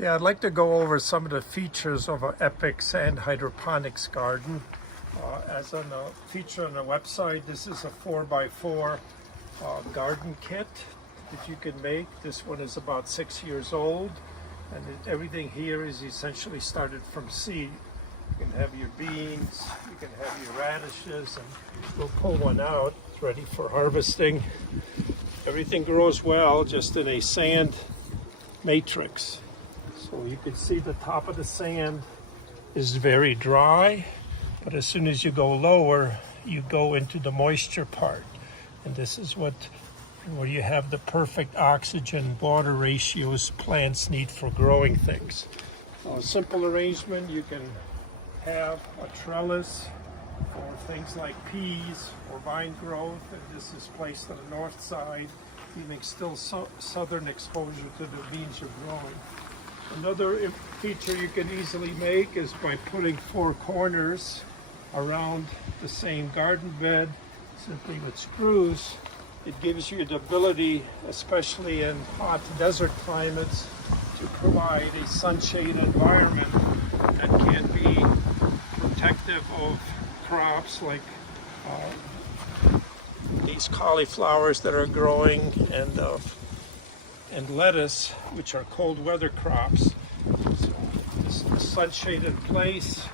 Yeah, I'd like to go over some of the features of an epic sand hydroponics garden. As a feature on the website, this is a 4x4 garden kit that you can make. This one is about 6 years old, and everything here is essentially started from seed. You can have your beans, you can have your radishes, and we'll pull one out. It's ready for harvesting. Everything grows well just in a sand matrix. So you can see the top of the sand is very dry, but as soon as you go lower, you go into the moisture part. And this is where you have the perfect oxygen-water ratios plants need for growing things. A simple arrangement, you can have a trellis for things like peas or vine growth, and this is placed on the north side, leaving still southern exposure to the beans you're growing. Another feature you can easily make is by putting 4 corners around the same garden bed, simply with screws. It gives you the ability, especially in hot desert climates, to provide a sunshade environment that can be protective of crops like these cauliflowers that are growing, and lettuce, which are cold weather crops. So this is a sun-shaded place.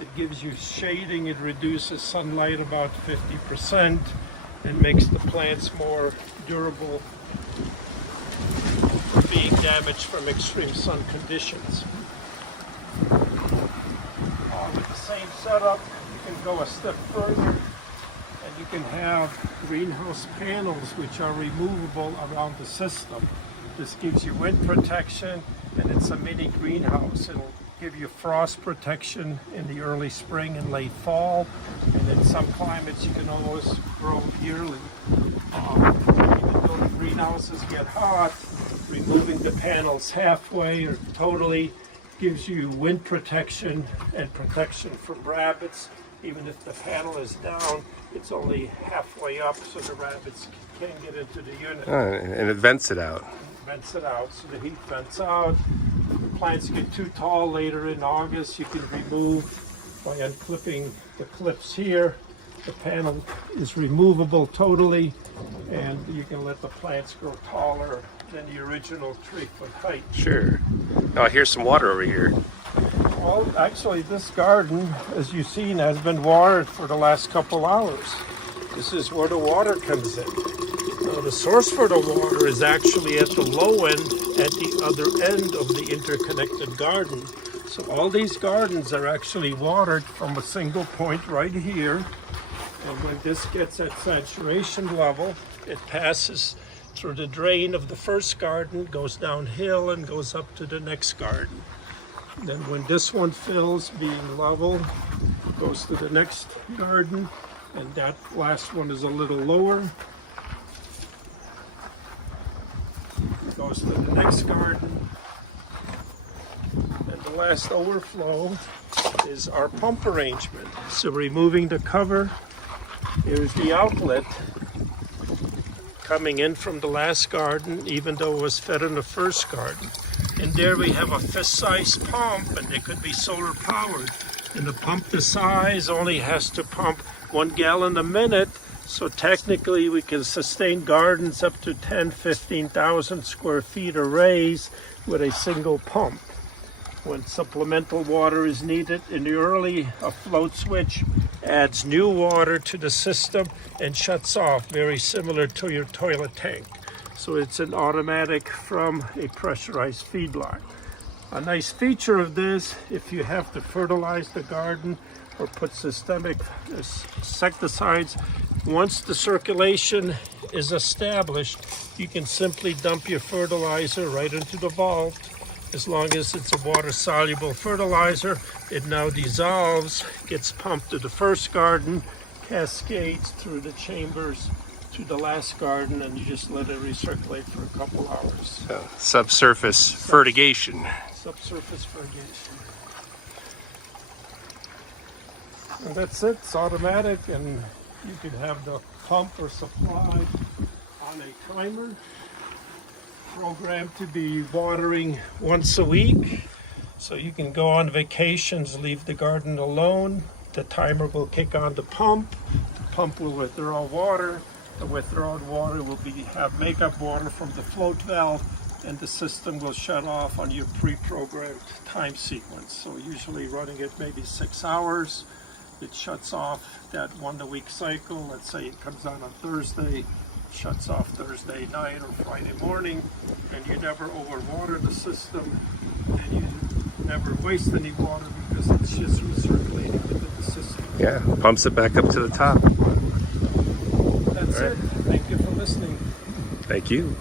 It gives you shading, it reduces sunlight about 50%, and makes the plants more durable from being damaged from extreme sun conditions. With the same setup, you can go a step further, and you can have greenhouse panels which are removable around the system. This gives you wind protection, and it's a mini greenhouse. It'll give you frost protection in the early spring and late fall, and in some climates you can almost grow yearly. Even though the greenhouses get hot, removing the panels halfway or totally gives you wind protection and protection from rabbits. Even if the panel is down, it's only halfway up, so the rabbits can't get into the unit. And it vents it out. Vents it out, so the heat vents out. If the plants get too tall later in August, you can remove by unclipping the clips here. The panel is removable totally, and you can let the plants grow taller than the original 3-foot height. Sure. Oh, I hear some water over here. Well, actually, this garden, as you've seen, has been watered for the last couple hours. This is where the water comes in. Now, the source for the water is actually at the low end, at the other end of the interconnected garden. So all these gardens are actually watered from a single point right here. And when this gets at saturation level, it passes through the drain of the first garden, goes downhill, and goes up to the next garden. Then when this one fills, being level, goes to the next garden, and that last one is a little lower. It goes to the next garden. And the last overflow is our pump arrangement. So removing the cover, here's the outlet coming in from the last garden, even though it was fed in the first garden. And there we have a fist-sized pump, and it could be solar powered. And the pump this size only has to pump 1 gallon a minute, so technically we can sustain gardens up to 10-15,000 square feet arrays with a single pump. When supplemental water is needed in the early, a float switch adds new water to the system and shuts off, very similar to your toilet tank. So it's an automatic from a pressurized feedlot. A nice feature of this, if you have to fertilize the garden or put systemic insecticides, once the circulation is established, you can simply dump your fertilizer right into the vault. As long as it's a water-soluble fertilizer, it now dissolves, gets pumped to the first garden, cascades through the chambers to the last garden, and you just let it recirculate for a couple hours. Subsurface fertigation. Subsurface fertigation. And that's it. It's automatic, and you can have the pump or supply on a timer. programmed to be watering once a week. So you can go on vacations, leave the garden alone. The timer will kick on the pump. The pump will withdraw water. The withdrawn water will have makeup water from the float valve, and the system will shut off on your pre-programmed time sequence. So usually running it maybe 6 hours. It shuts off that 1 a week cycle. Let's say it comes on Thursday, shuts off Thursday night or Friday morning, and you never overwater the system, and you never waste any water because it's just recirculating into the system. Yeah, pumps it back up to the top. That's it. Thank you for listening. Thank you.